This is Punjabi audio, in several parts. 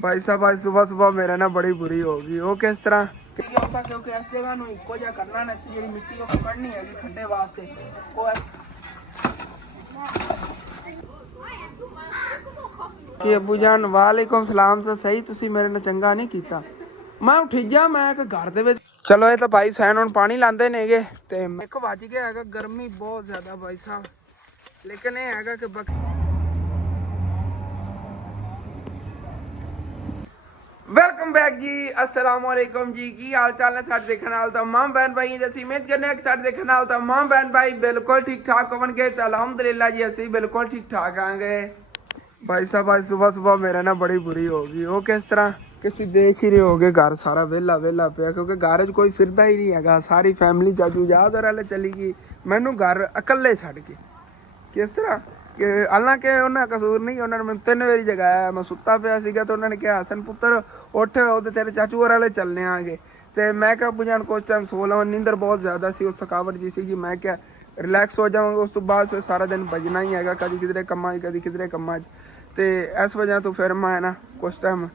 भाई साहब आज सुबह सुबह मेरे ना बड़ी बुरी होगी। वो किस तरह क्योंकि इस जगह ਨੂੰ ਇੱਕੋ ਜਿਹਾ ਕਰਨਾ ਨਾ ਜਿਹੜੀ ਮਿੱਟੀ ਉਹ ਕੱਢਣੀ ਹੈਗੀ ਖੱਡੇ ਵਾਸਤੇ ਉਹ ਕਿ ਅਬੂ ਜਾਨ ਵਾਲੇਕੁਮ ਸਲਾਮ ਤਾਂ ਸਹੀ ਤੁਸੀਂ ਮੇਰੇ ਨਾਲ ਚੰਗਾ ਨਹੀਂ ਕੀਤਾ। ਮੈਂ ਉੱਠ ਗਿਆ ਮੈਂ ਕਿ ਘਰ ਦੇ ਵਿੱਚ ਚਲੋ ਇਹ ਤਾਂ ਭਾਈ ਸੈਨ ਹੁਣ ਪਾਣੀ ਲਾਉਂਦੇ ਨੇਗੇ ਤੇ 1 ਵੱਜ ਗਿਆ ਹੈਗਾ। ਗਰਮੀ ਬਹੁਤ ਜ਼ਿਆਦਾ ਭਾਈ ਸਾਹਿਬ ਲੇਕਿਨ ਇਹ ਹੈਗਾ ਕਿ वेलकम बैक जी अस्सलाम वालेकुम जी की हाल चाल है साडे देखने वाले तमाम बहन भाई जैसी उम्मीद करने कि साडे देखने वाले तमाम बहन भाई बिल्कुल ठीक ठाक होंगे तो अल्हम्दुलिल्लाह जी असं बिल्कुल ठीक ठाक आएंगे। भाई साहब आज सुबह सुबह मेरे ना बड़ी बुरी होगी। वो किस तरह किसी देख ही रहे होगे घर सारा वेला वेला पिया क्योंकि घर च कोई फिरदा ही नहीं है। सारी फैमिली चाचू याद वाले चली गई मैनू घर अकले छड़ के किस तरह कि हालांकि उन्हें कसूर नहीं उन्होंने मैं 3 वारी जगाया मैं सुता पिया सीगा तो उन्होंने कहा हसन पुत्र उठ वो तेरे चाचू होर वाले चलने आगे तो मैं क्या अबू जान कुछ टाइम सो लवां नींदर बहुत ज़्यादा सी उस थकावट जी सी मैं क्या रिलैक्स हो जावांगा उस तो बाद फिर सारा दिन बजना ही है कभी किधरे कम्मा कभी किधरे कम्मा तो इस वजह तो फिर मैं ना कुछ टाइम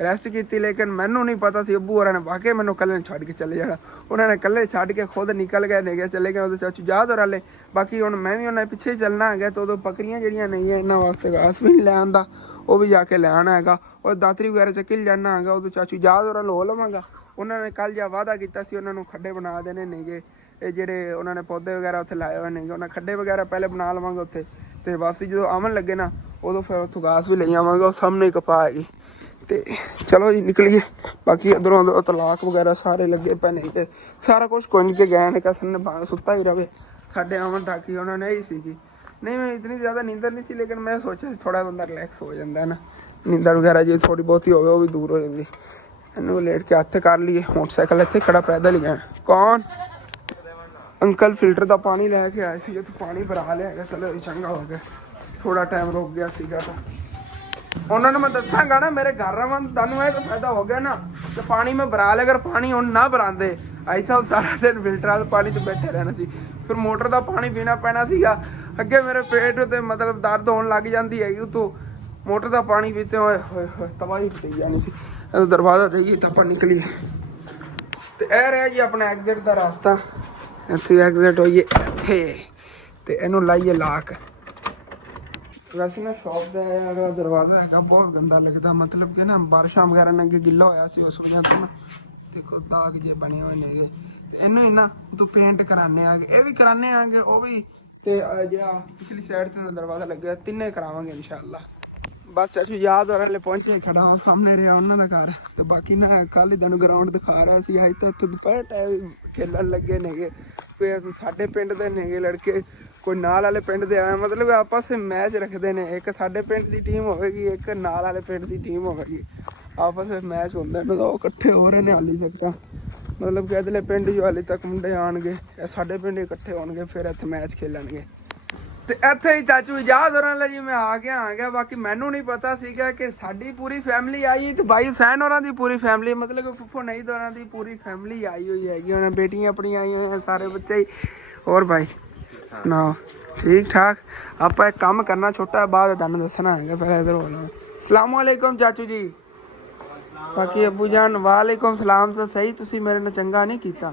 रेस्ट की लेकिन मैनू नहीं पता सी अबू होर ने वाकई मैनू कल्ले छड़ के चले जाना उन्होंने कल्ले छड़ के खुद निकल गए ने चले गए चाचू याद होर वाले बाकी हुण मैं भी उन्हें पिछे चलना है तो बकरियां जड़ियां नहीं है इन्होंने वास्ते घास भी नहीं लै आंदा वो भी जाके लै आना है और दातरी वगैरह चकिल जाना है उदो चाचू याद होर लो लवांगा। उन्होंने कल जा वादा किया उन्होंने खड्डे बना देने नहीं गे ये जेडे उन्होंने पौधे वगैरह उत्थे लाए हुए नहीं उन्हें खड्डे वगैरह पहले बना लवांगे उत्थे तो वापसी जो आवन लगे ना उदो फिर उत्थों घास भी ले आवांगे और सामने कपा हैगी तो चलो जी निकलिए। बाकी उधरों उधरों तलाक वगैरह सारे लगे पे नहीं थे सारा कुछ कुंज के गए ने कसम ने सुता ही रहे साढ़े आवन ताकि उन्होंने यही सी नहीं मैं इतनी ज़्यादा नींदर नहीं सी लेकिन मैं सोचा थोड़ा बंदा रिलैक्स हो जाता है ना नींदर वगैरह जी थोड़ी बहुत ही हो भी दूर हो जाती इन्होंने लेट के हत्थ कर लिए मोटरसाइकिल इतने खड़ा पैदल ही गया। कौन अंकल फिल्टर का पानी लैके आए थे तो पानी भरा लिया चलो चंगा हो गया थोड़ा टाइम रुक गया सीगा तो उन्होंने मैं दसागा ना मेरे घर रवन तुहानू ये फायदा हो गया ना तो पानी में भरा ले अगर पानी हुण ना भरांदे ऐसा सारा दिन फिल्टर वाले पानी च बैठे रहना सी फिर मोटर का पानी पीना पैना सीगा अगे मेरे पेट ते मतलब दर्द होने लग जाती है तो मोटर का पानी पीते हुए तबाही फटी जानी सी दरवाजा देगी तो अपन निकलिए तो यह रहा जी अपने एग्जिट का रास्ता इत्थे एग्जिट होइए इत्थे ते इनू लाइए लाक। वैसे ना शॉप का दरवाजा है बहुत गंदा लगता मतलब कि ना बारिशा वगैरह ने अगे गिला होया सी उस वजह तो ना देखो दाग जे बने हुए ने इनू ही ना तो पेंट कराने आगे ये भी कराने आगे वो भी तो जो पिछली साइड से दरवाजा लगे तीनों करावांगे इंशाअल्लाह। बस चाचू याद हो रहा पहुंचे खड़ा हो सामने रहा उन्होंने घर तो बाकी ना कल ही तेन ग्राउंड दिखा रहा सी अज तो दोपहर टाइम खेलन लगे ने कोई साडे पिंड दे ने लड़के कोई नाल वाले पिंड दे आए मतलब आपस में मैच रखते हैं एक साडे पिंड की टीम होगी एक नाल वाले पिंड की टीम होगी आपस में मैच होंगे तो इकट्ठे हो रहे हैं हाली तक मतलब कि अगले पिंड जो हाली तक मुंडे आएंगे साडे पिंड इकट्ठे होंगे फिर इत्थे मैच खेलणगे तो इत्थे ही चाचू याद होने जी मैं आ गया बाकी मैनू नहीं पता सीगा कि साडी पूरी फैमिली आई तो भाई सैन होरां दी पूरी फैमिली मतलब कि फुफो नहीं तो होरां दी पूरी फैमिली आई हुई हैगी उन्हें बेटियां अपनी आई हुई हैं सारे बच्चे ही और भाई ना ठीक ठाक आप एक काम करना छोटा बाद तुहानू दसना है पहले इधर बोलना अस्सलाम वालेकुम चाचू जी। बाकी अबू जान वालेकुम सलाम तो सही तुसी मेरे नाल चंगा नहीं किया।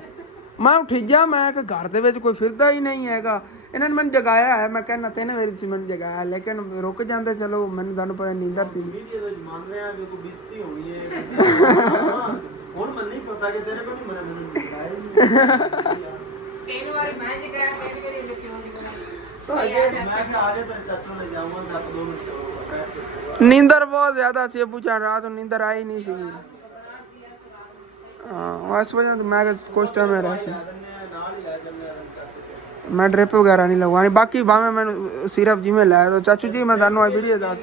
मैं उठ गया मैं कि घर दे विच कोई फिरदा ही नहीं हैगा इन्होंने मैंने जगाया है मैं कहना 3 वारी सी मैंने जगाया लेकिन रुक जाते चलो मैंने तुहानू पता नींदर सी नींदर बहुत ज्यादा सी अबू जान रात नींदर आई नहीं सी हाँ इस वजह मैं कुछ टाइम में रहा मैं ड्रिप वगैरह नहीं लगवानी बाकी भावें मैं सिर्फ जिमें लाया तो चाचू जी मैं तुहानू वीडियो दस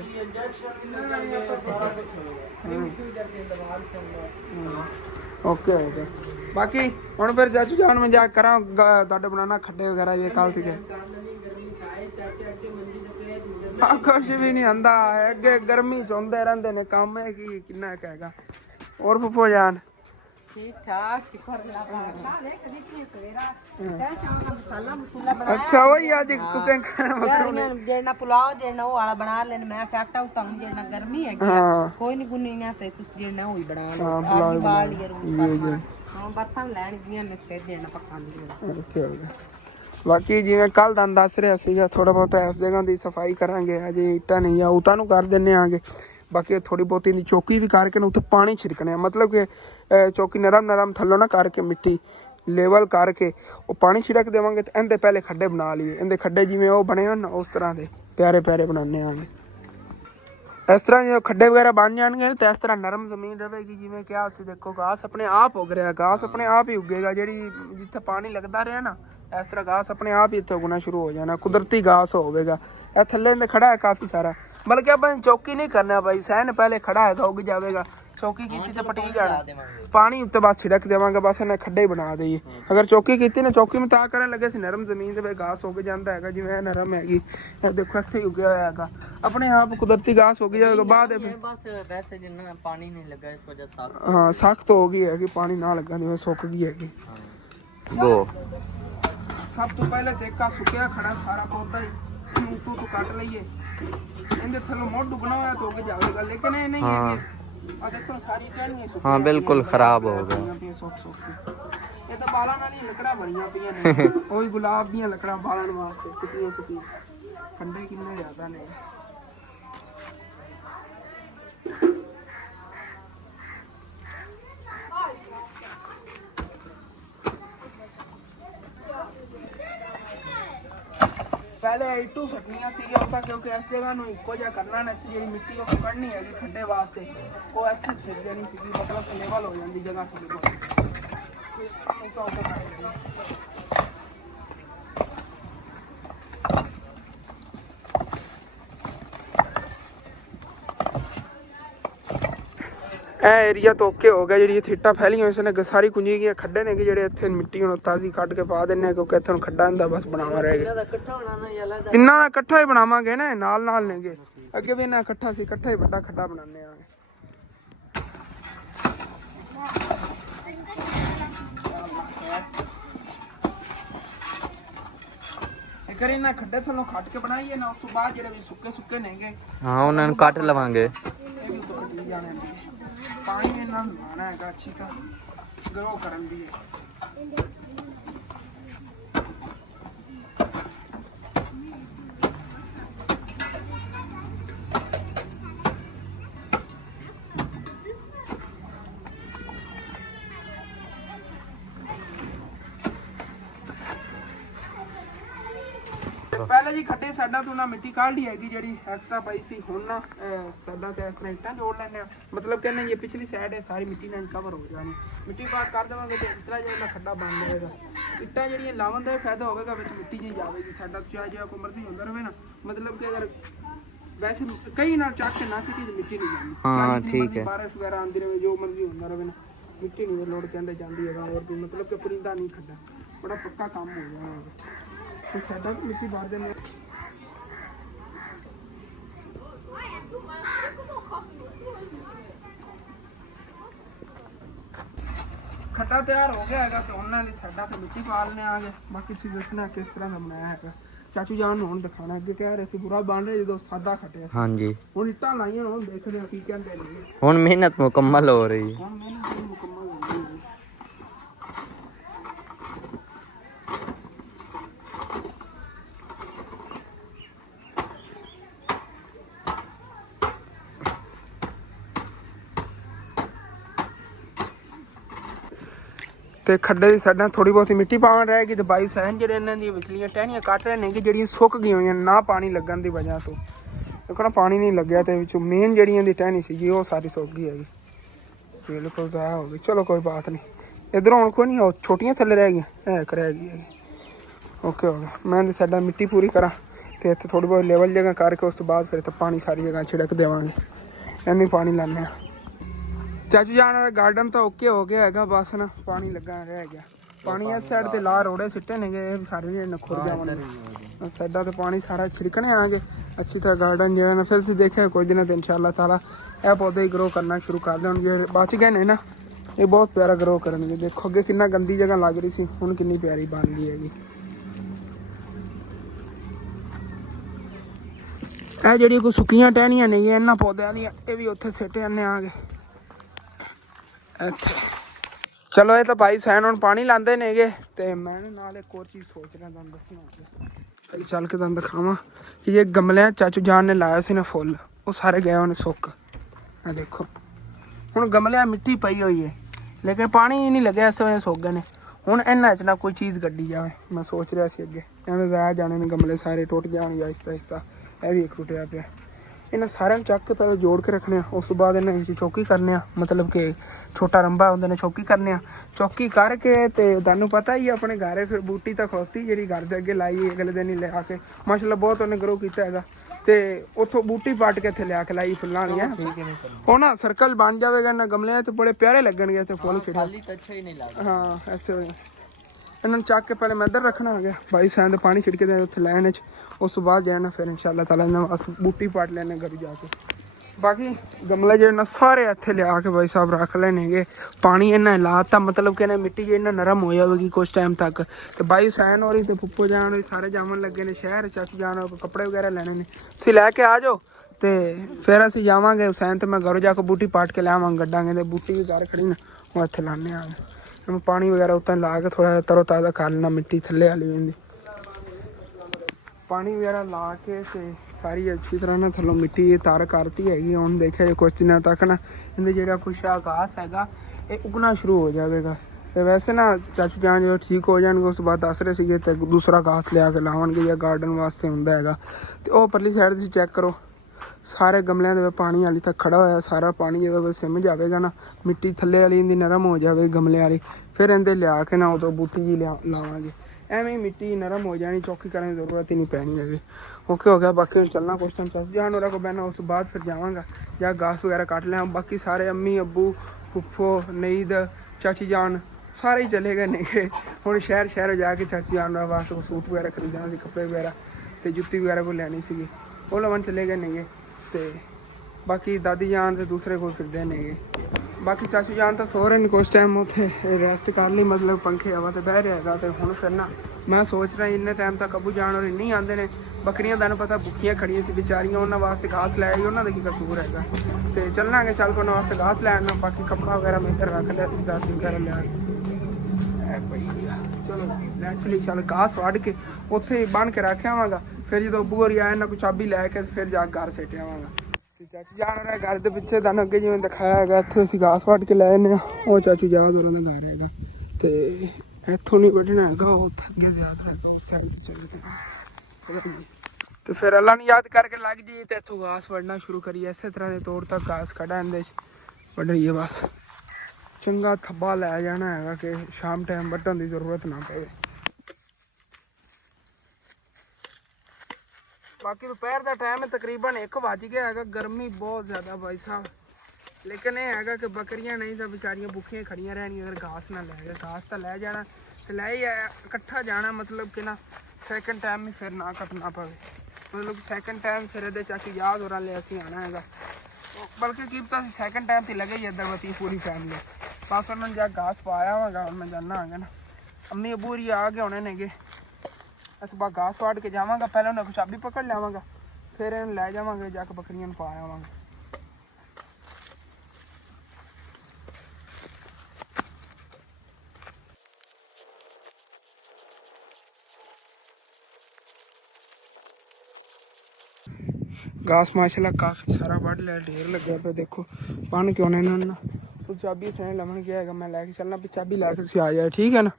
ओके ओके बाकी हुण फिर चाचू जी मैं जा करा तुहाडे बनाना खड्डे वगैरह ये कल सीगे कुछ भी नहीं आंदा अगे गर्मी च आंदे रहिंदे ने काम है कि किन्ना हैगा और फुफो जान ठीक ठाक शुक्र अल्लाह का ले कदी की सवेरा है शाम का मसाला बनाया अच्छा वही आज कुकिंग करना मतलब जेना पुलाव जेना वो वाला बना लेने मैं फैक्टा उठा हूं जेना गर्मी है कोई नहीं गुनी ना ते तुस जेना होई बना लो आगे बाल ये रूम हां बर्तन ਲੈਣ ਦੀਆਂ ਨੇ ਫਿਰ ਦੇਣਾ ਪਕਾਉਂਦੀ ਓਕੇ ਬਾਕੀ ਜਿਵੇਂ ਕੱਲ ਦਾ ਦੱਸ ਰਿਹਾ ਸੀਗਾ ਥੋੜਾ ਬਹੁਤ ਇਸ ਜਗ੍ਹਾ ਦੀ ਸਫਾਈ ਕਰਾਂਗੇ ਅਜੇ ਇੱਟਾਂ ਨਹੀਂ ਆ ਉਤਾਂ ਨੂੰ ਕਰ ਦਿੰਨੇ ਆਗੇ ਬਾਕੀ ਥੋੜੀ ਬਹੁਤੀ ਦੀ ਚੌਕੀ ਵੀ ਕਰਕੇ ਨਾ ਉੱਤੇ ਪਾਣੀ ਛਿੜਕਣੇ ਆ ਮਤਲਬ ਕਿ ਚੌਕੀ ਨਰਮ ਥੱਲੋਂ ਨਾ ਕਰਕੇ ਮਿੱਟੀ ਲੈਵਲ ਕਰਕੇ ਉਹ ਪਾਣੀ ਛਿੜਕ ਦੇਵਾਂਗੇ ਤੇ ਇਹਦੇ ਪਹਿਲੇ ਖੱਡੇ ਬਣਾ ਲਈਏ ਇਹਦੇ ਖੱਡੇ ਜਿਵੇਂ ਉਹ ਬਣੇ ਹਨ ਉਸ ਤਰ੍ਹਾਂ ਦੇ ਪਿਆਰੇ ਪਿਆਰੇ ਬਣਾਉਣੇ ਆਗੇ ਇਸ ਤਰ੍ਹਾਂ ਜੇ ਖੱਡੇ ਵਗੈਰਾ ਬਣ ਜਾਣਗੇ ਤੇ ਇਸ ਤਰ੍ਹਾਂ ਨਰਮ ਜ਼ਮੀਨ ਰਹੇਗੀ ਜਿਵੇਂ ਕਿਹਾ ਅਸੀਂ ਦੇਖੋ ਘਾਸ ਆਪਣੇ ਆਪ ਉੱਗ ਰਿਹਾ ਘਾਸ ਆਪਣੇ ਆਪ ਹੀ ਉੱਗੇਗਾ ਜਿਹੜੀ ਜਿੱਥੇ ਪਾਣੀ ਲੱਗਦਾ ਰਿਹਾ ਨਾ ਇਸ ਤਰ੍ਹਾਂ ਘਾਸ ਆਪਣੇ ਆਪ ਹੀ ਇੱਥੇ ਉੱਗਣਾ ਸ਼ੁਰੂ ਹੋ ਜਾਣਾ ਕੁਦਰਤੀ ਘਾਸ ਹੋਵੇਗਾ ਇਹ ਥੱਲੇ ਤੇ ਖੜਾ ਹੈ ਕਾਫੀ ਸਾਰਾ ਬਲਕਿ ਆਪਾਂ ਚੌਕੀ ਨਹੀਂ ਕਰਨਾ ਭਾਈ ਸਹਿਨ ਪਹਿਲੇ ਖੜਾ ਹੈਗਾ ਉੱਗ ਜਾਵੇਗਾ ਚੌਕੀ ਕੀਤੀ ਤੇ ਪਟੀ ਜਾਣਾ ਪਾਣੀ ਉੱਤੇ ਬਸ ਛਿੜਕ ਦੇਵਾਂਗੇ ਬਸ ਇਹਨੇ ਖੱਡੇ ਬਣਾ ਦੇਈਏ ਅਗਰ ਚੌਕੀ ਕੀਤੀ ਨਾ ਚੌਕੀ ਮੈਂ ਤਾਂ ਕਰਨ ਲੱਗੇ ਸੀ ਨਰਮ ਜ਼ਮੀਨ ਤੇ ਘਾਸ ਉੱਗ ਜਾਂਦਾ ਹੈਗਾ ਜਿਵੇਂ ਇਹ ਨਰਮ ਹੈਗੀ ਇਹ ਦੇਖੋ ਇੱਥੇ ਹੀ ਉੱਗਿਆ ਹੋਇਆ ਹੈਗਾ ਆਪਣੇ ਆਪ ਕੁਦਰਤੀ ਘਾਸ ਉੱਗ ਜਾਏਗਾ ਬਾਅਦ ਬਸ ਵੈਸੇ ਜਿੰਨਾ ਪਾਣੀ ਨਹੀਂ ਲੱਗਾ ਇਸ ਵਜ੍ਹਾ ਸਖਤ ਹਾਂ ਸਖਤ ਹੋ ਗਈ ਹੈ ਕਿ ਪਾਣੀ ਨਾ ਲੱਗਾ ਜਿਵੇਂ ਸੁੱਕ ਗਈ ਹੈਗੀ ਗੋ ਸਭ ਤੋਂ ਪਹਿਲੇ ਦੇਖਾ ਸੁੱਕਿਆ ਖੜਾ ਸਾਰਾ ਪੌਦਾ ਹੀ ਤੂੰ ਕੱਟ ਲਈਏ ਇਹਦੇ ਥੱਲੋਂ ਮੋਢ ਡੁੱਬਣਾ ਹੋਇਆ ਤਾਂ ਉੱਗ ਜਾਵੇਗਾ ਲੇਕਿਨ ਇਹ ਨਹੀਂ ਹੈ ਆ ਦੇਖੋ ਸਾਰੀ ਟਹਿਣੀਆਂ ਸੁੱਕ हाँ बिल्कुल खराब हो गया ਇਹ ਤਾਂ ਬਾਲਾਂ ਨਾਲ ਹੀ ਲੱਕੜਾਂ ਬਣੀਆਂ ਪਈਆਂ ਨੇ ਉਹੀ ਗੁਲਾਬ ਦੀਆਂ ਲੱਕੜਾਂ ਬਾਲਣ ਵਾਸਤੇ ਸੁੱਕੀਆਂ ਠੰਡੇ ਕਿੰਨੇ ਜ਼ਿਆਦਾ ਨੇ पहले इटू सटनिया क्योंकि इस जगह इको जिहा करना ना जी मिट्टी वो कढ़नी है खड्डे वास्ते वो इत्थे सिर जानी सी मतलब लेवल हो जाती जगह एरिया तो ओके हो गया जी थिट्टा फैलियां इसने सारी कुंजी गई खड्डे ने ਜਿਹੜੇ ਇੱਥੇ ਮਿੱਟੀ ਹੁਣ ਤਾਜ਼ੀ ਕੱਢ ਕੇ ਪਾ ਦਿੰਨੇ ਕਿਉਂਕਿ ਇੱਥੇ ਹੁਣ ਖੱਡਾ ਹੁੰਦਾ ਬਸ ਬਣਾਵਾ ਰਹਿ ਗਿਆ ਇੰਨਾ ਦਾ ਇਕੱਠਾ ਹੀ ਬਣਾਵਾਂਗੇ ਨਾ ਨਾਲ ਨਾਲ ਨੇਗੇ ਅੱਗੇ ਵੀ ਇਹਨਾਂ ਇਕੱਠਾ ਸੀ ਇਕੱਠਾ ਹੀ ਵੱਡਾ ਖੱਡਾ ਬਣਾਉਂਦੇ ਆਂਗੇ ਇੱਕ ਵਾਰੀ ਇਹਨਾਂ ਖੱਡੇ ਥੱਲੋਂ ਕੱਟ ਕੇ ਬਣਾਈਏ ਨਾ ਉਸ ਤੋਂ ਬਾਅਦ ਜਿਹੜੇ ਵੀ ਸੁੱਕੇ ਸੁੱਕੇ ਨੇਗੇ ਹਾਂ ਉਹਨਾਂ ਨੂੰ ਕੱਟ ਲਵਾਂਗੇ ਇਹ ਵੀ ਤੋਂ ਕੱਟੀ ਜਾਣੇ ਨੇ ਪਾਣੀ ਇਹਨਾਂ ਨੂੰ ਲਾਣਾ ਹੈਗਾ ਅੱਛੀ ਤਰ੍ਹਾਂ ਗਰੋ ਕਰਨ ਦੀ ਪਹਿਲੇ ਜੀ ਖੱਡੇ ਸਾਡਾ ਤੋਂ ਨਾ ਮਿੱਟੀ ਕੱਢ ਲਈ ਹੈਗੀ ਜਿਹੜੀ ਐਕਸਟਰਾ ਪਈ ਸੀ ਹੁਣ ਨਾ ਸਾਡਾ ਤੇ ਇਸ ਤਰ੍ਹਾਂ ਇੱਟਾਂ ਜੋੜ ਲੈਣੇ ਆ ਮਤਲਬ ਕਹਿੰਦੇ ਇਹ ਪਿਛਲੀ ਸਾਈਡ ਹੈ ਸਾਰੀ ਮਿੱਟੀ ਨਾਲ ਕਵਰ ਹੋ ਜਾਣੀ ਮਿੱਟੀ ਪਾਸ ਕਰ ਦੇਵਾਂਗੇ ਤੇ ਇਸ ਤਰ੍ਹਾਂ ਜਿਹੜਾ ਖੱਡਾ ਬਣ ਜਾਏਗਾ ਇੱਟਾਂ ਜਿਹੜੀਆਂ ਲਾਉਣ ਦਾ ਫਾਇਦਾ ਹੋਵੇਗਾ ਵਿੱਚ ਮਿੱਟੀ ਜੀ ਜਾਵੇਗੀ ਸਾਡਾ ਚਾਹ ਜਿਹਾ ਕੋਈ ਮਰਜ਼ੀ ਹੁੰਦਾ ਰਹੇ ਨਾ ਮਤਲਬ ਕਿ ਅਗਰ ਵੈਸੇ ਕਈ ਨਾਲ ਚੱਕ ਕੇ ਨਾ ਸਿੱਟੀ ਤੇ ਮਿੱਟੀ ਨਹੀਂ ਜਾਂਦੀ ਹਾਂ ਠੀਕ ਹੈ ਬਾਰਿਸ਼ ਵਗੈਰਾ ਆਉਂਦੀ ਰਹੇ ਜੋ ਮਰਜ਼ੀ ਹੁੰਦਾ ਰਹੇ ਨਾ ਮਿੱਟੀ ਨਹੀਂ ਲੋੜ ਕਹਿੰਦੇ ਜਾਂਦੀ ਹੈਗਾ ਹੋਰ ਵੀ ਮਤਲਬ ਕਿ ਪਰਿੰਦਾ ਨਹੀਂ ਖੱਡਾ ਬੜਾ ਪੱਕਾ ਕੰਮ ਹੋ ਜਾਣਾ ਤੇ ਸਾਡਾ ਵੀ ਮਿੱਟੀ ਬਾਹਰ ਦੇ ਨੇ ਖੱਡਾ ਤਿਆਰ ਹੋ ਗਿਆ ਹੈਗਾ ਤੇ ਉਹਨਾਂ ਦੀ ਸਾਡਾ ਤੇ ਮਿੱਟੀ ਪਾ ਲੈਣੇ ਆਗੇ ਬਾਕੀ ਤੁਸੀਂ ਦੱਸਣਾ ਕਿਸ ਤਰ੍ਹਾਂ ਦਾ ਬਣਾਇਆ ਹੈਗਾ ਚਾਚੂ ਜਾਨ ਨੂੰ ਹੁਣ ਦਿਖਾਣਾ ਅੱਗੇ ਕਹਿ ਰਹੇ ਸੀ ਬੁਰਾ ਬਣ ਰਿਹਾ ਜਦੋਂ ਸਾਦਾ ਖੱਟਿਆ ਹਾਂਜੀ ਹੁਣ ਇੱਟਾਂ ਲਾਈਆਂ ਹੁਣ ਦੇਖਦੇ ਆ ਕੀ ਕਹਿੰਦੇ ਨੇ ਹੁਣ ਮਿਹਨਤ ਮੁਕੰਮਲ ਹੋ ਰਹੀ ਹੁਣ ਮਿਹਨਤ ਮੁਕੰਮਲ ਹੋ ਗਈ ਤੇ ਖੱਡੇ ਦੀ ਸਾਡਾ ਥੋੜੀ ਬਹੁਤੀ ਮਿੱਟੀ ਪਾਉਣ ਰਹਿ ਗਈ ਤੇ ਬਾਈ ਸਹਿਨ ਜਿਹੜੇ ਇਹਨਾਂ ਦੀਆਂ ਵਿਚਲੀਆਂ ਟਹਿਣੀਆਂ ਕੱਟ ਰਹੇ ਨੇ ਕਿ ਜਿਹੜੀਆਂ ਸੁੱਕ ਗਈਆਂ ਹੋਈਆਂ ਨਾ ਪਾਣੀ ਲੱਗਣ ਦੀ ਵਜ੍ਹਾ ਤੋਂ ਕਿਉਂਕਿ ਪਾਣੀ ਨਹੀਂ ਲੱਗਿਆ ਤੇ ਵਿੱਚੋਂ ਮੇਨ ਜਿਹੜੀਆਂ ਦੀ ਟਹਿਣੀ ਸੀਗੀ ਉਹ ਸਾਰੀ ਸੁੱਕ ਗਈ ਹੈਗੀ ਬਿਲਕੁਲ ਜ਼ਾਇਆ ਹੋ ਗਈ ਚਲੋ ਕੋਈ ਬਾਤ ਨਹੀਂ ਇਧਰੋਂ ਹੁਣ ਕੋਈ ਨਹੀਂ ਉਹ ਛੋਟੀਆਂ ਥੱਲੇ ਰਹਿ ਗਈਆਂ ਐ ਰਹਿ ਗਈ ਹੈਗੀ ਓਕੇ ਹੋ ਗਿਆ ਮੈਂ ਤੇ ਸਾਡਾ ਮਿੱਟੀ ਪੂਰੀ ਕਰਾਂ ਤੇ ਇੱਥੇ ਥੋੜੀ ਬਹੁਤ ਲੈਵਲ ਜਗ੍ਹਾ ਕਰਕੇ ਉਸ ਤੋਂ ਬਾਅਦ ਫਿਰ ਇੱਥੇ ਪਾਣੀ ਸਾਰੀ ਜਗ੍ਹਾ ਛਿੜਕ ਦੇਵਾਂਗੇ ਇੰਨੀ ਪਾਣੀ ਲਾਉਂਦੇ ਆ ਚਾਚੂ ਜਾਨ ਵਾਲਾ ਗਾਰਡਨ ਤਾਂ ਓਕੇ ਹੋ ਗਿਆ ਹੈਗਾ ਬਸ ਨਾ ਪਾਣੀ ਲੱਗਾ ਰਹਿ ਗਿਆ ਪਾਣੀ ਇਸ ਸਾਈਡ ਤੇ ਲਾ ਰੋੜੇ ਸਿੱਟੇ ਨੇਗੇ ਇਹ ਸਾਰੇ ਜਿਹੜੇ ਨਖੁਰ ਜਾਵਣ ਸਾਡਾ ਤੇ ਪਾਣੀ ਸਾਰਾ ਛਿੜਕਣੇ ਆਗੇ ਅੱਛੀ ਤਰ੍ਹਾਂ ਗਾਰਡਨ ਜਿਹੜਾ ਨਾ ਫਿਰ ਅਸੀਂ ਦੇਖਿਆ ਕੁਝ ਦਿਨਾਂ ਤੇ ਇਨਸ਼ਾਅੱਲਾ ਤਾਲਾ ਇਹ ਪੌਦੇ ਹੀ ਗਰੋ ਕਰਨਾ ਸ਼ੁਰੂ ਕਰ ਦੇਣ ਜੇ ਬਚ ਗਏ ਨੇ ਨਾ ਇਹ ਬਹੁਤ ਪਿਆਰਾ ਗਰੋ ਕਰਨਗੇ। ਦੇਖੋ ਅੱਗੇ ਕਿੰਨਾ ਗੰਦੀ ਜਗ੍ਹਾ ਲੱਗ ਰਹੀ ਸੀ, ਹੁਣ ਕਿੰਨੀ ਪਿਆਰੀ ਬਣ ਗਈ ਹੈਗੀ। ਇਹ ਜਿਹੜੀ ਕੋਈ ਸੁੱਕੀਆਂ ਟਹਿਣੀਆਂ ਨਹੀਂ ਇਹਨਾਂ ਪੌਦਿਆਂ ਦੀਆਂ, ਇਹ ਵੀ ਉੱਥੇ ਸਿੱਟ ਜਾਂਦੇ ਆਗੇ ਇੱਥੇ। ਚਲੋ ਇਹ ਤਾਂ ਭਾਈ ਸੈਨ ਹੁਣ ਪਾਣੀ ਲਾਉਂਦੇ ਨੇਗੇ, ਤੇ ਮੈਂ ਨਾਲ ਇੱਕ ਹੋਰ ਚੀਜ਼ ਸੋਚ ਰਿਹਾ ਤੁਹਾਨੂੰ ਦੱਸਣਾ। ਭਾਈ ਚੱਲ ਕੇ ਤੁਹਾਨੂੰ ਦਿਖਾਵਾਂ ਕਿ ਇਹ ਗਮਲਿਆਂ ਚਾਚੂ ਜਾਨ ਨੇ ਲਾਇਆ ਸੀ ਨਾ ਫੁੱਲ, ਉਹ ਸਾਰੇ ਗਏ ਉਹਨੇ ਸੁੱਕ। ਆ ਦੇਖੋ ਹੁਣ ਗਮਲਿਆਂ ਮਿੱਟੀ ਪਈ ਹੋਈ ਹੈ, ਲੇਕਿਨ ਪਾਣੀ ਨਹੀਂ ਲੱਗਿਆ, ਇਸ ਵਜ੍ਹਾ ਸੁੱਕ ਗਏ ਨੇ। ਹੁਣ ਇਹਨਾਂ 'ਚ ਨਾ ਕੋਈ ਚੀਜ਼ ਕੱਢੀ ਜਾਵੇ, ਮੈਂ ਸੋਚ ਰਿਹਾ ਸੀ ਅੱਗੇ ਐਵੇਂ ਜ਼ਾਇਆ ਜਾਣੇ ਨੇ ਗਮਲੇ, ਸਾਰੇ ਟੁੱਟ ਜਾਣਗੇ ਆਹਿਸਤਾ ਆਹਿਸਤਾ। ਇਹ ਵੀ ਇੱਕ ਟੁੱਟਿਆ ਪਿਆ, ਇਹਨਾਂ ਸਾਰਿਆਂ ਨੂੰ ਚੱਕ ਕੇ ਪਹਿਲਾਂ ਜੋੜ ਕੇ ਰੱਖਣੇ ਆ, ਉਸ ਤੋਂ ਬਾਅਦ ਇਹਨਾਂ ਵਿੱਚ ਚੌਕੀ ਕਰਨੇ ਆ, ਮਤਲਬ ਕਿ ਛੋਟਾ ਰੰਬਾ ਹੁੰਦੇ ਨੇ ਚੌਕੀ ਕਰਨੇ ਆ। ਚੌਕੀ ਕਰਕੇ ਤੇ ਤੁਹਾਨੂੰ ਪਤਾ ਹੀ ਆਪਣੇ ਘਰੇ ਫਿਰ ਬੂਟੀ ਤਾਂ ਖਲੋਤੀ ਜਿਹੜੀ ਘਰ ਦੇ ਅੱਗੇ ਲਾਈ ਅਗਲੇ ਦਿਨ ਹੀ ਲਿਆ ਕੇ, ਮਾਸ਼ਾਅੱਲਾ ਬਹੁਤ ਉਹਨੇ ਗਰੋ ਕੀਤਾ ਹੈਗਾ। ਤੇ ਉੱਥੋਂ ਬੂਟੀ ਪਾਟ ਕੇ ਇੱਥੇ ਲਿਆ ਕੇ ਲਾਈ ਫੁੱਲਾਂ ਵਾਲੀਆਂ। ਉਹ ਨਾ ਸਰਕਲ ਬਣ ਜਾਵੇਗਾ ਇਹਨਾਂ ਗਮਲਿਆਂ 'ਚ, ਬੜੇ ਪਿਆਰੇ ਲੱਗਣਗੇ ਇੱਥੇ ਫੁੱਲ ਖਿੜੇ। ਹਾਂ ਐਸੇ ਹੋਏ ਇਹਨਾਂ ਨੂੰ ਚੱਕ ਕੇ ਪਹਿਲੇ ਮੈਂ ਇੱਧਰ ਰੱਖਣਾ ਆ ਗਿਆ ਭਾਈ ਸੈਨ ਪਾਣੀ ਛਿੜਕੇ ਦੇ ਉੱਥੇ ਲੈਣ 'ਚ, ਉਸ ਤੋਂ ਬਾਅਦ ਜਾਣਾ ਫਿਰ ਇਨਸ਼ਾਅੱਲਾ ਤਾਲਾ ਇਹਨਾਂ ਵਾਸਤੇ ਬੂਟੀ ਪਾਟ ਲੈਣੇ ਘਰ ਜਾ ਕੇ। ਬਾਕੀ ਗਮਲੇ ਜਿਹੜੇ ਨਾ ਸਾਰੇ ਇੱਥੇ ਲਿਆ ਕੇ ਭਾਈ ਸਾਹਿਬ ਰੱਖ ਲੈਣਗੇ। ਪਾਣੀ ਇਹਨਾਂ ਲਾਤਾ, ਮਤਲਬ ਕਿ ਇਹਨਾਂ ਮਿੱਟੀ ਜੇ ਇਹਨਾਂ ਨਰਮ ਹੋ ਜਾਵੇਗੀ ਕੁਛ ਟਾਈਮ ਤੱਕ। ਤੇ ਭਾਈ ਸੈਨ ਹੋਰੀ ਤੇ ਪੁੱਪੋ ਜਾਣ ਹੋਰੀ ਸਾਰੇ ਜਾਮਣ ਲੱਗੇ ਨੇ ਸ਼ਹਿਰ, ਚਾਚੂ ਜਾਣ ਕੱਪੜੇ ਵਗੈਰਾ ਲੈਣੇ ਨੇ, ਤੁਸੀਂ ਲੈ ਕੇ ਆ ਜਾਓ ਤੇ ਫਿਰ ਅਸੀਂ ਜਾਵਾਂਗੇ ਹੁਸੈਨ ਤੇ ਮੈਂ ਘਰੋਂ ਜਾ ਕੇ ਬੂਟੀ ਪਾਟ ਕੇ ਲਿਆਵਾਂਗੇ, ਗੱਡਾਂਗੇ। ਤੇ ਬੂਟੀ ਵੀ ਘਰ ਖੜੀ ਨਾ, ਉਹ ਇੱਥੇ ਲਾਉਂਦੇ ਆ। ਪਾਣੀ ਵਗੈਰਾ ਉੱਤੇ ਲਾ ਕੇ ਥੋੜ੍ਹਾ ਜਿਹਾ ਤਰੋ ਤਾਜ਼ਾ ਕਰ ਲੈਣਾ, ਮਿੱਟੀ ਥੱਲੇ ਵਾਲੀ ਜਾਂਦੀ। ਪਾਣੀ ਵਗੈਰਾ ਲਾ ਕੇ ਤੇ ਸਾਰੀ ਅੱਛੀ ਤਰ੍ਹਾਂ ਨਾਲ ਥੱਲੋਂ ਮਿੱਟੀ ਤਾਰ ਕਰਤੀ ਹੈਗੀ। ਹੁਣ ਦੇਖਿਆ ਜੇ ਕੁਛ ਦਿਨਾਂ ਤੱਕ ਨਾ ਇਹਦੇ ਜਿਹੜਾ ਕੁਛ ਆ ਘਾਸ ਹੈਗਾ ਇਹ ਉਗਣਾ ਸ਼ੁਰੂ ਹੋ ਜਾਵੇਗਾ। ਤੇ ਵੈਸੇ ਨਾ ਚਾਚੂ ਜਾਨ ਜਦੋਂ ਠੀਕ ਹੋ ਜਾਣਗੇ ਉਸ ਤੋਂ ਬਾਅਦ ਦੱਸ ਰਹੇ ਸੀਗੇ ਤੇ ਦੂਸਰਾ ਘਾਸ ਲਿਆ ਕੇ ਲਾਉਣਗੇ ਜਾਂ ਗਾਰਡਨ ਵਾਸਤੇ ਹੁੰਦਾ ਹੈਗਾ। ਤੇ ਉਹ ਪਰਲੀ ਸਾਈਡ ਤੁਸੀਂ ਚੈੱਕ ਕਰੋ, ਸਾਰੇ ਗਮਲਿਆਂ ਦੇ ਵਿੱਚ ਪਾਣੀ ਹਾਲੇ ਤੱਕ ਖੜਾ ਹੋਇਆ। ਸਾਰਾ ਪਾਣੀ ਜਦੋਂ ਸਿਮ ਜਾਵੇਗਾ ਨਾ, ਮਿੱਟੀ ਥੱਲੇ ਵਾਲੀ ਇਹਦੀ ਨਰਮ ਹੋ ਜਾਵੇ ਗਮਲਿਆਂ ਵਾਲੀ, ਫਿਰ ਇਹਦੇ ਲਿਆ ਕੇ ਨਾ ਉਦੋਂ ਬੂਟੀ ਜੀ ਲਾਵਾਂਗੇ। ਐਵੇਂ ਮਿੱਟੀ ਨਰਮ ਹੋ ਜਾਣੀ, ਚੌਕੀ ਕਰਨ ਦੀ ਜ਼ਰੂਰਤ ਹੀ ਨਹੀਂ ਪੈਣੀ ਹੈਗੀ। ਓਕੇ ਹੋ ਗਿਆ। ਬਾਕੀ ਹੁਣ ਚੱਲਣਾ ਕੁਛ ਟਾਈਮ ਚਾਚੂ ਜਾਨ ਹੋਰਾਂ ਕੋਲ ਬਹਿਣਾ, ਉਸ ਤੋਂ ਬਾਅਦ ਫਿਰ ਜਾਵਾਂਗਾ ਜਾਂ ਘਾਸ ਵਗੈਰਾ ਕੱਟ ਲਿਆ। ਬਾਕੀ ਸਾਰੇ ਅੰਮੀ ਅੱਬੂ ਫੁੱਫੋ ਨਈਦ ਚਾਚੀ ਜਾਨ ਸਾਰੇ ਹੀ ਚਲੇ ਗਏ ਨੇਗੇ। ਹੁਣ ਸ਼ਹਿਰ ਜਾ ਕੇ ਚਾਚੀ ਜਾਨ ਵਾਸਤੇ ਸੂਟ ਵਗੈਰਾ ਖਰੀਦਣਾ ਸੀ, ਕੱਪੜੇ ਵਗੈਰਾ ਤੇ ਜੁੱਤੀ ਵਗੈਰਾ ਕੋਈ ਲੈਣੀ ਸੀਗੀ, ਉਹ ਲਵਣ ਚਲੇ ਗਏ ਨੇਗੇ। ਤੇ ਬਾਕੀ ਦਾਦੀ ਜਾਨ ਤੇ ਦੂਸਰੇ ਕੋਲ ਫਿਰਦੇ ਨੇਗੇ। ਬਾਕੀ ਚਾਚੂ ਜਾਨ ਤਾਂ ਸੋ ਰਹੇ ਨੇ ਕੁਛ ਟਾਈਮ ਉੱਥੇ ਰੈਸਟ ਕਰ ਲਈ, ਮਤਲਬ ਪੰਖੇ ਹਵਾ ਤੇ ਬਹਿ ਰਿਹਾ ਹੈਗਾ। ਤੇ ਹੁਣ ਫਿਰ ਨਾ ਮੈਂ ਸੋਚ ਰਿਹਾ ਇੰਨੇ ਟਾਈਮ ਤੱਕ ਅੱਬੂ ਜਾਨ ਔਰ ਨਹੀਂ ਆਉਂਦੇ ਨੇ। ਬੱਕਰੀਆਂ ਤੁਹਾਨੂੰ ਪਤਾ ਭੁੱਖੀਆਂ ਖੜੀਆਂ ਸੀ ਵਿਚਾਰੀਆਂ, ਉਹਨਾਂ ਵਾਸਤੇ ਘਾਸ ਲੈ ਆਈ, ਉਹਨਾਂ ਦਾ ਕੀ ਕਸੂਰ ਹੈਗਾ। ਤੇ ਚੱਲਾਂਗੇ ਚੱਲ ਕੇ ਉਹਨਾਂ ਵਾਸਤੇ ਘਾਸ ਲੈਣ ਨਾਲ। ਬਾਕੀ ਕੱਪੜਾ ਵਗੈਰਾ ਮੈਂ ਇੱਧਰ ਰੱਖ ਲਿਆ ਸੀ, ਦਾਦੀ ਵਗੈਰਾ ਲਿਆ ਚਲੋ ਨੈਚੁਰਲੀ ਚੱਲ ਘਾਸ ਵੱਢ ਕੇ ਉੱਥੇ ਹੀ ਬੰਨ੍ਹ ਕੇ ਰੱਖ ਆਵਾਂਗਾ। ਫਿਰ ਜਦੋਂ ਅੱਬੂ ਹੋਰੀ ਆਏ ਇਹਨਾਂ ਕੋਲ ਚਾਬੀ ਲੈ ਕੇ ਫਿਰ ਜਾ ਕੇ ਘਰ ਸਿੱਟ ਆਵਾਂਗਾ। ਚਾਚੂ ਜਾਨ ਹੋਰਾਂ ਘਰ ਦੇ ਪਿੱਛੇ ਤੁਹਾਨੂੰ ਅੱਗੇ ਜਿਵੇਂ ਦਿਖਾਇਆ ਹੈਗਾ, ਇੱਥੇ ਅਸੀਂ ਘਾਸ ਵੱਢ ਕੇ ਲੈ ਜਾਂਦੇ ਹਾਂ। ਉਹ ਚਾਚੂ ਜਾਦ ਹੋਰਾਂ ਦਾ ਘਰ ਹੈਗਾ ਤੇ ਇੱਥੋਂ ਨਹੀਂ ਵੱਢਣਾ ਹੈਗਾ, ਉਹ ਅੱਗੇ ਜ਼ਿਆਦਾ ਹੈਗਾ ਉਸ ਸਾਈਡ ਤੇ ਚੱਲ ਤੇ ਫਿਰ ਅੱਲਾ ਨੂੰ ਯਾਦ ਕਰਕੇ ਲੱਗ ਜੀ ਤੇ ਇੱਥੋਂ ਘਾਸ ਵੱਢਣਾ ਸ਼ੁਰੂ ਕਰੀਏ। ਇਸੇ ਤਰ੍ਹਾਂ ਦੇ ਤੌਰ ਤੱਕ ਘਾਸ ਕੱਢਾ ਇਹਦੇ 'ਚ ਵੱਢ ਰਹੀਏ, ਬਸ ਚੰਗਾ ਥੱਬਾ ਲੈ ਜਾਣਾ ਹੈਗਾ ਕਿ ਸ਼ਾਮ ਟਾਈਮ ਵੱਢਣ ਦੀ ਜ਼ਰੂਰਤ ਨਾ ਪਵੇ। ਬਾਕੀ ਦੁਪਹਿਰ ਦਾ ਟਾਈਮ ਹੈ, ਤਕਰੀਬਨ 1 ਵੱਜ ਗਿਆ ਹੈਗਾ। ਗਰਮੀ ਬਹੁਤ ਜ਼ਿਆਦਾ ਭਾਈ ਸਾਹਿਬ, ਲੇਕਿਨ ਇਹ ਹੈਗਾ ਕਿ ਬੱਕਰੀਆਂ ਨਹੀਂ ਤਾਂ ਵਿਚਾਰੀਆਂ ਭੁੱਖੀਆਂ ਖੜੀਆਂ ਰਹਿਣੀਆਂ। ਅਗਰ ਘਾਸ ਨਾ ਲੈ ਗਏ, ਘਾਸ ਤਾਂ ਲੈ ਜਾਣਾ ਤੇ ਲੈ ਹੀ ਇਕੱਠਾ ਜਾਣਾ, ਮਤਲਬ ਕਿ ਨਾ ਸੈਕਿੰਡ ਟਾਈਮ ਹੀ ਫਿਰ ਨਾ ਕੱਟਣਾ ਪਵੇ। ਮਤਲਬ ਸੈਕਿੰਡ ਟਾਈਮ ਫਿਰ ਇਹਦੇ ਚਾਚੀ ਯਾਦ ਹੋ ਰਹਾ ਲੈ ਅਸੀਂ ਆਉਣਾ ਹੈਗਾ। ਬਲਕਿ ਕੀ ਪਤਾ ਸੈਕਿੰਡ ਟਾਈਮ ਤੇ ਲੱਗੇ ਹੀ ਇੱਧਰ ਬਤੀ ਪੂਰੀ ਫੈਮਿਲੀ। ਬਸ ਉਹਨਾਂ ਨੂੰ ਜਾ ਘਾਸ ਪਾਇਆ ਹੋਗਾ, ਹੁਣ ਮੈਂ ਜਾਣਾ ਆਂਗਾ ਨਾ। ਅੰਮੀ ਅੱਬੂ ਹੀ ਆ ਕੇ ਹੋਣੇ ਨੇਗੇ। ਅਸੀਂ ਬਾ ਘਾਸ ਵਾੜ ਕੇ ਜਾਵਾਂਗਾ, ਪਹਿਲਾਂ ਉਹਨਾਂ ਕੋਲ ਚਾਬੀ ਪਕੜ ਲਿਆਵਾਂਗਾ, ਫਿਰ ਇਹਨੂੰ ਲੈ ਜਾਵਾਂਗੇ ਜਾ ਕੇ ਬੱਕਰੀਆਂ ਨੂੰ ਪਾ ਆਵਾਂਗੇ। घास माशाल्लाह काफ़ी सारा बढ़ लिया, ढेर लगे पे देखो बन के उन्हें ना तो चाबी सही लमन गया है। मैं लैके चलना भी चाबी लैके आ जाए, ठीक है ना।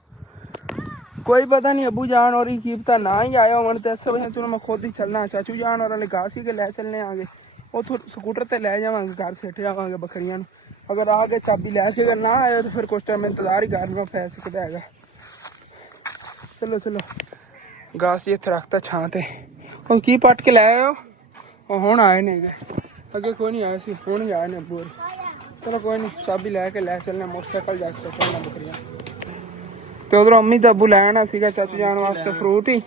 कोई पता नहीं अबू जान और की पता ना ही आया होने तो ऐसे वजह तो मैं खुद ही चलना। चाचू जान और वाले घास ही के लै चलने आगे, वो स्कूटर ते लै जावांगे, घर सेठ जावांगे बकरियां। अगर आगे चाबी लैके अगर ना आए तो फिर कुछ टाइम इंतजार ही करना पै सकता है। चलो चलो घास जी इत्थे रखता छां ते और की पट के लै आयो। ਹੁਣ ਆਏ ਨੇਗੇ, ਅੱਗੇ ਕੋਈ ਨਹੀਂ ਆਇਆ ਸੀ, ਹੁਣ ਹੀ ਆਏ ਨੇ ਅੱਬੂ ਹੋਰੀ। ਚਲੋ ਕੋਈ ਨਹੀਂ, ਚਾਬੀ ਲੈ ਕੇ ਲੈ ਚੱਲਣਾ, ਮੋਟਰਸਾਈਕਲ ਜਾ ਕੇ ਚੱਲਣਾ ਬੱਕਰੀਆਂ। ਤੇ ਉਧਰੋਂ ਅੰਮੀ ਤਾਂ ਅੱਬੂ ਲੈਣਾ ਸੀਗਾ ਚਾਚੂ ਜਾਨ ਵਾਸਤੇ ਫਰੂਟ ਹੀ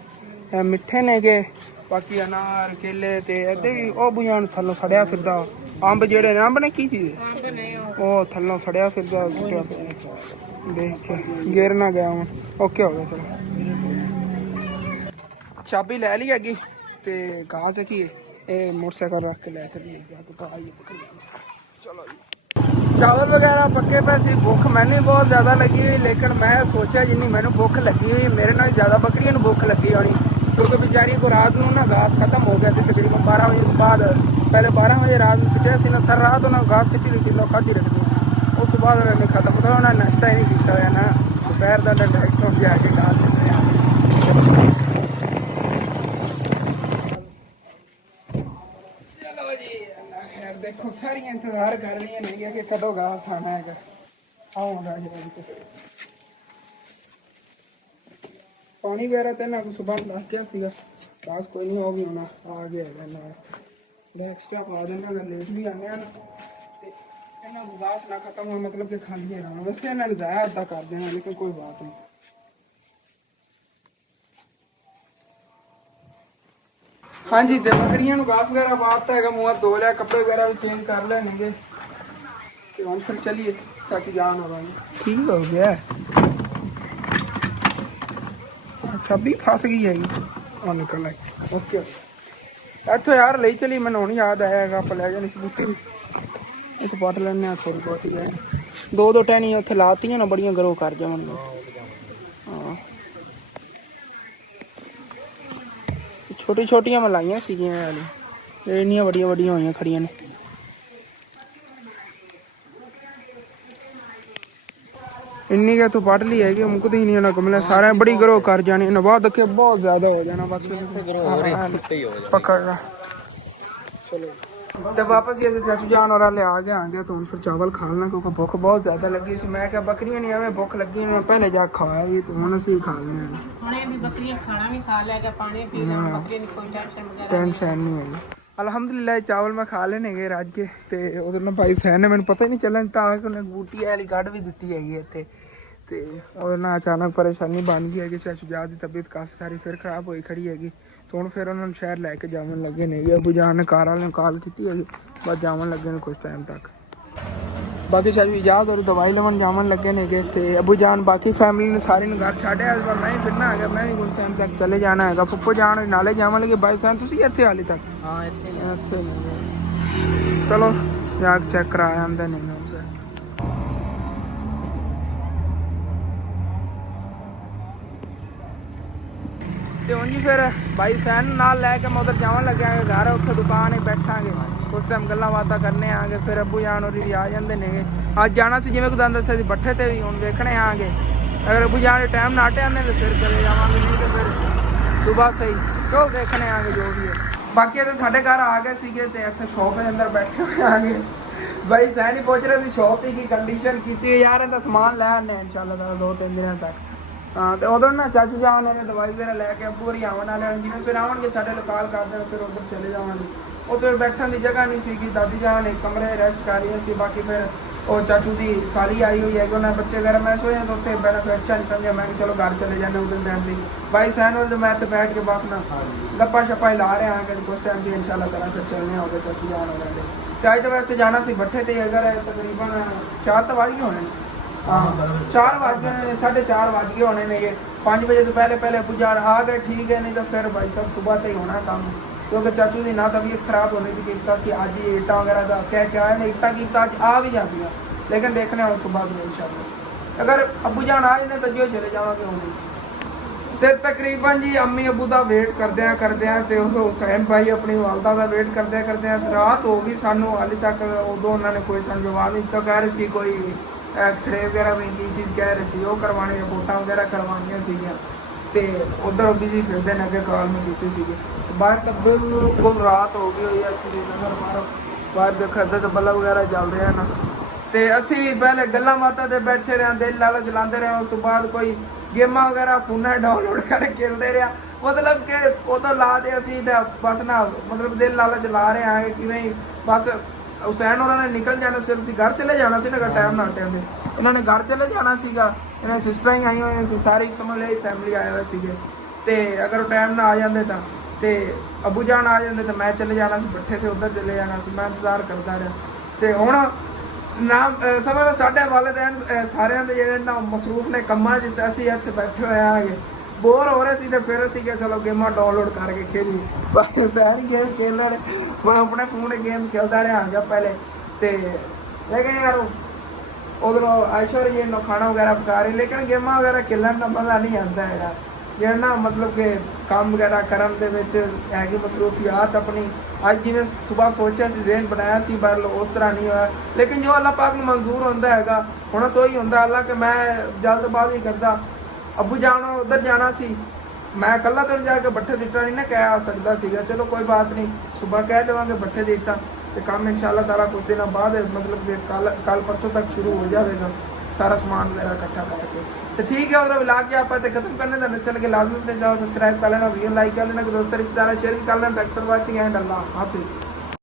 ਮਿੱਠੇ ਨੇਗੇ ਬਾਕੀ ਅਨਾਰ ਕੇਲੇ ਤੇ ਇੱਥੇ ਵੀ ਉਹ ਬੁਝਾਣ ਥੱਲੋਂ ਸੜਿਆ ਫਿਰਦਾ ਅੰਬ ਜਿਹੜੇ ਨੇ ਅੰਬ ਨੇ ਕੀ ਚੀਜ਼ ਉਹ ਥੱਲੋਂ ਸੜਿਆ ਫਿਰਦਾ ਸੁੱਟਿਆ ਪਿਆ ਦੇਖ ਕੇ ਗੇਰ ਨਾ ਗਿਆ ਹੁਣ ਓਕੇ ਹੋ ਗਿਆ ਚਲੋ ਚਾਬੀ ਲੈ ਲਈ ਹੈਗੀ ਤੇ ਕਹਾ ਸਕੀ ਇਹ ਮੋਟਰਸਾਈਕਲ ਰੱਖ ਕੇ ਲੈ ਚੱਲੀਏ ਚਲੋ ਜੀ ਚਾਵਲ ਵਗੈरह पक्के पे सी भुख मैंने बहुत ज़्यादा लगी हुई लेकिन मैं सोचा जिन्नी मैंने भुख लगी हुई मेरे नाल ज़्यादा बकरियां नूं भुख लगी होनी क्योंकि बेचारी को रात नूं ना घास खत्म हो गया सी तकरीबन 12 बजे बाद पहले 12 बजे रात में सुटिया सी ना सर रात उन्होंने घास सिटी दी किलो खाधी रखनी उस बाद उन्होंने खत्म होता उन्होंने नाश्ता ही नहीं किया ना दोपहर का डायरेक्ट हो गया के घास देखो सारी इंतजार कर रही है नहीं है कि कदों घास आना है आऊंगा पानी वगैरह तो ना सुबह ला क्या सीगा घास कोई नहीं हो भी होना आ गया वास्ते एक्स्ट्रा पा देना अगर लेट भी आने ना तो घास ना खत्म हो मतलब कि खाली है रहना वैसे इन्होंने जाया अद्धा कर देना लेकिन कोई बात नहीं हाँ जी तो बकरियां घास वगैरह पाता है मुँह धो लिया कपड़े वगैरह भी चेंज कर लेंगे हम फिर चलिए चाची जान हो ठीक हो गया अच्छा भी फस गई है और निकल आई ओके इतो यार ले चली मैंने हूँ याद आया आप लै जाने बूटे भी एक पट लेने थोड़ी बहुत ही है दो टहनियां उत्थे लातियां ना बड़ियां ग्रो कर जावन हाँ छोटी छोटियां मैं लाइया इन्नियां बड़ियां बड़ियां हुई खड़ियां ने इन्नी क्या तू पढ़ ली है कि मुकदी नहीं होना कमला सारे बड़ी ग्रो कर जानी नवा देखे बहुत ज्यादा हो जाना बाकी पकड़ चलो तो वापस ये चाचू जान और ले आ गया तो फिर चावल खा लेना क्योंकि भुख बहुत ज्यादा लगी सी मैं क्या बकरियां नहीं हमें भुख लगी मैं पहले जा खाया ही तो हुन ਅਸੀਂ खा लें ਹੁਣੇ ਵੀ ਬੱਕਰੀਆਂ ਖਾਣਾ ਵੀ ਖਾ ਲਿਆ ਪਾਣੀ ਪੀ ਲਿਆ ਬੱਕਰੀਆਂ ਦੀ ਕੋਈ टेंशन नहीं है अल्हम्दुलिल्लाह चावल मैं खा लेने गए रज के ते उधर ना भाई सैन ने मैंने पता ही नहीं चलन ਤਾਂ ਕਿ ਉਹਨੇ ਬੂਟੀ ਵਾਲੀ ਕੱਢ ਵੀ ਦਿੱਤੀ ਹੈਗੀ ਇੱਥੇ ਤੇ ਉਹਦੇ ਨਾਲ ਅਚਾਨਕ ਪਰੇਸ਼ਾਨੀ ਬਣ ਗਈ ਹੈ ਕਿ ਚਾਚੂ ਜਾਨ ਦੀ ਤਬੀਅਤ ਕਾਫੀ ਸਾਰੀ ਫਿਰ ਖਰਾਬ ਹੋਈ ਖੜੀ ਹੈਗੀ तो हूँ फिर उन्होंने शहर लैके जावन लगे नहीं अबू जान ने कार वाले कॉल की है बस जावन लगे ने कुछ टाइम तक बाकी शायद इजाज़त और दवाई लवन जावन लगे ने गए थे अबू जान बाकी फैमिली ने सारे घर छाड़िया इस बार मैं ही फिरना है मैं भी कुछ टाइम तक चले जाना है पप्पू जान नाले जावन लगे बाई साहब तुम इतने हाली तक हाँ इतने चलो यार चेक कराया आंदे नहीं हमसे ਤੇ ਉਂਝ ਫਿਰ ਬਾਈ ਸੈਨ ਨਾਲ ਲੈ ਕੇ ਮੈਂ ਉਧਰ ਜਾਵਣ ਲੱਗਿਆ ਘਰ ਉੱਥੇ ਦੁਕਾਨ 'ਤੇ ਬੈਠਾਂਗੇ ਉਸ ਟਾਈਮ ਗੱਲਾਂ ਬਾਤਾਂ ਕਰਨੇ ਆਂਗੇ ਫਿਰ ਅੱਬੂ ਜਾਨ ਹੋਰੀ ਵੀ ਆ ਜਾਂਦੇ ਨੇਗੇ ਅੱਜ ਜਾਣਾ ਸੀ ਜਿਵੇਂ ਕੁਦਾਂ ਦੱਸਿਆ ਸੀ ਬੱਠੇ ਤੇ ਵੀ ਹੁਣ ਵੇਖਣੇ ਆਂਗੇ ਅਗਰ ਅੱਬੂ ਜਾਨ ਦੇ ਟਾਈਮ ਨਾਟੇ ਆਉਂਦੇ ਤਾਂ ਫਿਰ ਚਲੇ ਜਾਵਾਂਗੇ ਨਹੀਂ ਤਾਂ ਫਿਰ ਸੁਬਾਹ ਸਹੀ ਕਿਉਂ ਦੇਖਣੇ ਆਂਗੇ ਜੋ ਵੀ ਹੈ ਬਾਕੀ ਤਾਂ ਸਾਡੇ ਘਰ ਆ ਗਏ ਸੀਗੇ ਤੇ ਇੱਥੇ ਸ਼ੌਪ ਦੇ ਅੰਦਰ ਬੈਠੇ ਹੋਏ ਆਂਗੇ ਬਾਈ ਸੈਨ ਹੀ ਪੁੱਛ ਰਹੇ ਸੀ ਸ਼ੌਪ ਦੀ ਕੀ ਕੰਡੀਸ਼ਨ ਕੀਤੀ ਹੈ ਯਾਰ ਇਹਦਾ ਸਮਾਨ ਲੈ ਆਨੇ ਇਨਸ਼ਾਅੱਲਾ 2-3 ਦਿਨਾਂ ਤੱਕ हाँ तो उधर ना चाचू जान उन्होंने दवाई वगैरह लैके पूरी आवन वाले जिन्हें फिर आवन साढ़े लोकाल कर देना फिर उधर चले जावांगे उधर बैठने की जगह नहीं सी दादी जान एक कमरे रेस्ट कर रही सी बाकी फिर वो चाचू की साली आई हुई है कि उन्हें बच्चे वगैरह मैं सोए तो उत्थे बैठा फिर अच्छा नहीं समझा मैं चलो घर चले जाने उधर टाइम भी भाई सैन और मैं तो बैठ के बस ना गप्पा शप्पा ला रहे हैं कि कुछ टाइम भी इंशाल्लाह करा फिर चलने हो गए चाचू जान हो गए चाहे तो वैसे जाना सी भट्ठे थे अगर तकरीबन 4 तो वाज होने हाँ 4 बज गए 4:30 बज गए होने ने 5 बजे तो पहले अबू जान आ गए ठीक है नहीं तो फिर भाई सब सुबह तक होना काम क्योंकि चाचू की ना तबीयत खराब होने की किता सी आज ही ईटा वगैरह का कह के आए ईटा की आज आ भी जाती है लेकिन देखने और सुबह भी इंशाल्लाह अगर अबू जान आ जाए तो जो चले जावांगे होंगे तो तकरीबन जी अम्मी अबू का वेट करदे तो हुसैन भाई अपनी वालदा का वेट करदे रात हो गई सानू हाली तक उदों उन्होंने कोई सन जवाब नहीं कह रहे सी कोई एक्सरे वगैरह भी की चीज़ कह रहे थे वो करवाने रिपोर्टा वगैरह करवानिया तो उधर बिजी फिरते ने अगे कॉल में की थी बाहर तक बिल्कुल रात हो गई हुई है श्रीनगर बाहर देखो इधर तो बल्ब वगैरह चल रहे हैं ना तो असी भी पहले गल्लां बातां ते बैठे रहे दिल लाल चलाते रहे उस तो बाद कोई गेमां वगैरह फोन डाउनलोड कर खेलते रहा मतलब कि वो तो ला दे असी बस ना मतलब दिल लाल चला रहे हैं कि बस हुसैन उन्होंने निकल जाना फिर ਅਸੀਂ घर चले जाना ਸੀ ਨਾ ਟਾਈਮ ਨਾਲ ਟਾਈਮ ਦੇ ਇਹਨਾਂ ਨੇ घर चले जाना ਸੀਗਾ ਇਹਨਾਂ ਸਿਸਟਰਾਂ ਹੀ ਆਈਆਂ ਹੋਈਆਂ ਸੀ ਸਾਰੀ ਸਮਝ ਲਈ ਫੈਮਿਲੀ ਆਏ ਹੋਏ ਸੀਗੇ ਤੇ ਅਗਰ ਟਾਈਮ ਨਾਲ ਆ ਜਾਂਦੇ ਤਾਂ ਤੇ ਅਬੂ ਜਾਨ ਆ ਜਾਂਦੇ ਤੇ ਮੈਂ ਚਲੇ ਜਾਣਾ ਸੀ ਬੱਠੇ ਤੇ ਉੱਧਰ ਚਲੇ ਜਾਣਾ ਸੀ। ਮੈਂ ਇੰਤਜ਼ਾਰ ਕਰਦਾ ਰਿਹਾ ਤੇ ਹੁਣ ਨਾ ਸਭ ਸਾਡੇ ਵਾਲਿदैन ਸਾਰਿਆਂ ਦੇ ਜਿਹੜੇ ਨਾ ਮਸਰੂਫ ਨੇ ਕੰਮਾਂ 'ਚ, ਤੇ ਅਸੀਂ ਇੱਥੇ ਬੈਠੇ ਹੋਏ ਆਗੇ ਬੋਰ ਹੋ ਰਹੇ ਸੀ ਤੇ ਫਿਰ ਅਸੀਂ ਕਿਹਾ ਚਲੋ ਗੇਮਾਂ ਡਾਊਨਲੋਡ ਕਰਕੇ ਖੇਲੀ। ਬਾਕੀ ਸਾਰੀ ਗੇਮ ਖੇਲ ਰਹੇ ਮੈਂ ਆਪਣੇ ਫੋਨ 'ਤੇ ਗੇਮ ਖੇਲਦਾ ਰਿਹਾ ਹੈਗਾ ਪਹਿਲੇ ਤੇ ਲੇਕਿਨ ਯਾਰ ਉਧਰੋਂ ਆਇਸ਼ਾ ਜੀ ਨੂੰ ਖਾਣਾ ਵਗੈਰਾ ਪਕਾ ਰਹੀ, ਲੇਕਿਨ ਗੇਮਾਂ ਵਗੈਰਾ ਖੇਲਣ ਦਾ ਮਜ਼ਾ ਨਹੀਂ ਆਉਂਦਾ ਹੈਗਾ। ਜਿਹੜਾ ਨਾ ਮਤਲਬ ਕਿ ਕੰਮ ਵਗੈਰਾ ਕਰਨ ਦੇ ਵਿੱਚ ਹੈਗੀ ਮਸਰੂਫੀਆਤ ਆਪਣੀ। ਅੱਜ ਜਿਵੇਂ ਸਵੇਰ ਸੋਚਿਆ ਸੀ, ਜ਼ੇਨ ਬਣਾਇਆ ਸੀ, ਪਰ ਉਸ ਤਰ੍ਹਾਂ ਨਹੀਂ ਹੋਇਆ। ਲੇਕਿਨ ਜੋ ਅੱਲਾਹ ਪਾਕ ਨੂੰ ਮਨਜ਼ੂਰ ਹੁੰਦਾ ਹੈਗਾ ਹੁਣ ਤੋਂ ਹੀ ਹੁੰਦਾ। ਅੱਲਾਹ ਕਿ ਮੈਂ ਜਲਦਬਾਜ਼ੀ ਕਰਦਾ, ਅਬੂ ਜਾਨ ਉੱਧਰ ਜਾਣਾ ਸੀ, ਮੈਂ ਇਕੱਲਾ ਤੋਂ ਜਾ ਕੇ ਬੱਠੇ ਦਿੱਤਾ ਨਹੀਂ ਨਾ ਕਹਿ ਆ ਸਕਦਾ ਸੀਗਾ। ਚਲੋ ਕੋਈ ਬਾਤ ਨਹੀਂ, ਸਵੇਰ ਕਹਿ ਦੇਵਾਂਗੇ ਬੱਠੇ ਦਿੱਤਾ ਤੇ ਕੰਮ ਇਨਸ਼ਾਅੱਲਾ ਤਾਲਾ ਕੁਝ ਦਿਨਾਂ ਬਾਅਦ ਮਤਲਬ ਕਿ ਕੱਲ ਪਰਸੋਂ ਤੱਕ ਸ਼ੁਰੂ ਹੋ ਜਾਵੇਗਾ ਸਾਰਾ ਸਮਾਨ ਵਗੈਰਾ ਇਕੱਠਾ ਕਰਕੇ। तो ठीक है उधर मिला के आप खत्म करने का चल के लाजमी अपने जाओ सब्सक्राइब कर लेना, वीडियो लाइक कर लेना, दोस्तों रिश्तेदार शेयर भी कर लेना। थैंक्स फॉर वाचिंग एंड अल्लाह हाफिज़।